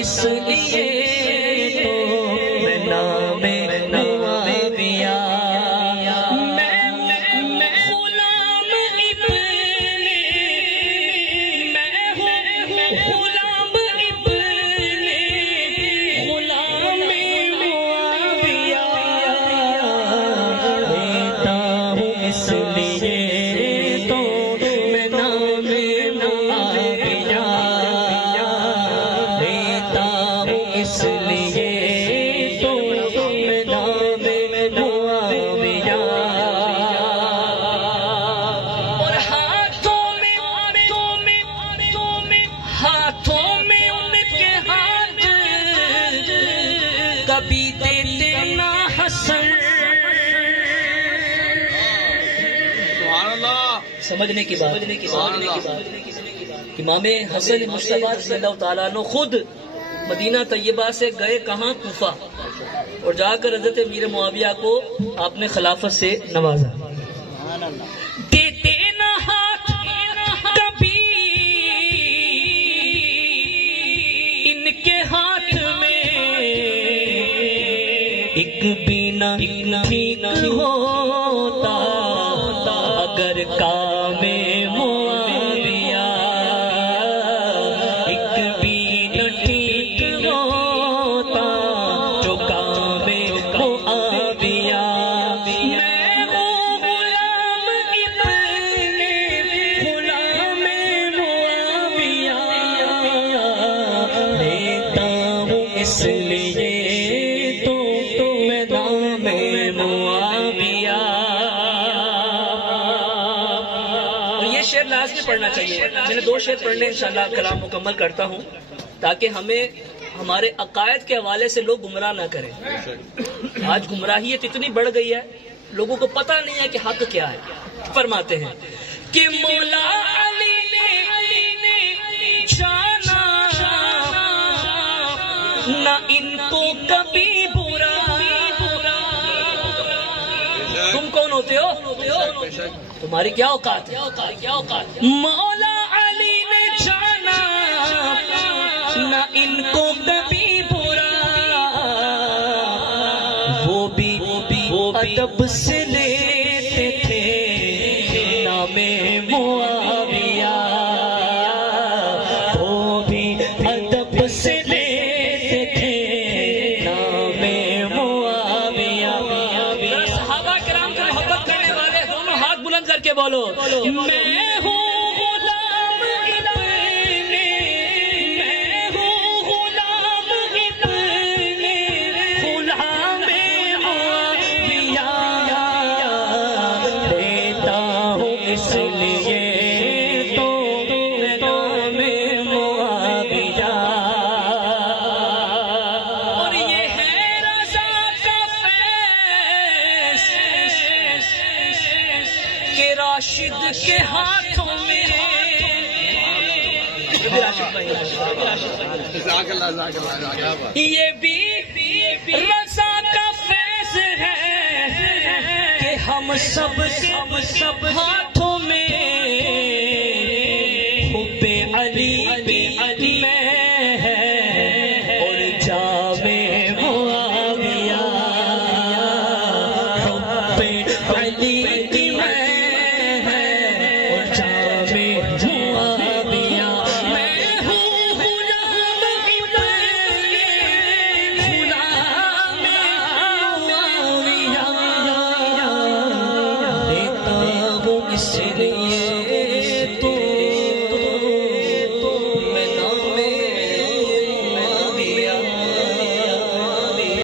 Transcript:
اس لیے تو میں نام معاویہ کبھی دیتے نہ حسن. سمجھنے کی بات امام حسن مصطفیٰ رضی اللہ تعالیٰ عنہ خود مدینہ طیبہ سے گئے کہاں؟ کوفہ، اور جا کر حضرت امیر معاویہ کو آپ نے خلافت سے نوازا. دیتے نہ ہاتھ کبھی ان کے ہاتھ میں ایک بینا ٹھیک ہوتا اگر کام معاویہ، ایک بینا ٹھیک ہوتا جو کام معاویہ. میں ہوں غلام معاویہ، لیتا ہوں اس لیے شعر لازمی پڑھنا چاہیے. میں نے 2 شعر پڑھنے انشاءاللہ کلام مکمل کرتا ہوں تاکہ ہمیں ہمارے عقائد کے حوالے سے لوگ گمراہ نہ کریں. آج گمراہیت اتنی بڑھ گئی ہے، لوگوں کو پتہ نہیں ہے کہ حق کیا ہے. فرماتے ہیں کہ مولا علی نے جانا نہ ان کو کبھی برا. تم کون ہوتے ہو؟ تمہاری کیا اوقات ہے؟ مولا علی نے جانا نہ ان کو کبھی برا، وہ بھی ادب سے لیتے تھے نام معاویہ، وہ بھی ادب سے لیتے تھے نام معاویہ. صحابہ کرام سے محبت کرنے والے دونوں ہاتھ بلند کر کے بولو میں ہوں غلام لیتا ہوں اس لیے تو میں نام معاویہ. اور یہ ہے رضا کا فیض کہ راشد کے ہاتھوں میں یہ بھی رضا کا فیض ہے کہ ہم سب ہاتھوں میں حب علی میں ہے اور جام معاویہ. حب علی میں ہے اور جام معاویہ. میں ہوں غلام معاویہ، لیتا ہوں اس لیے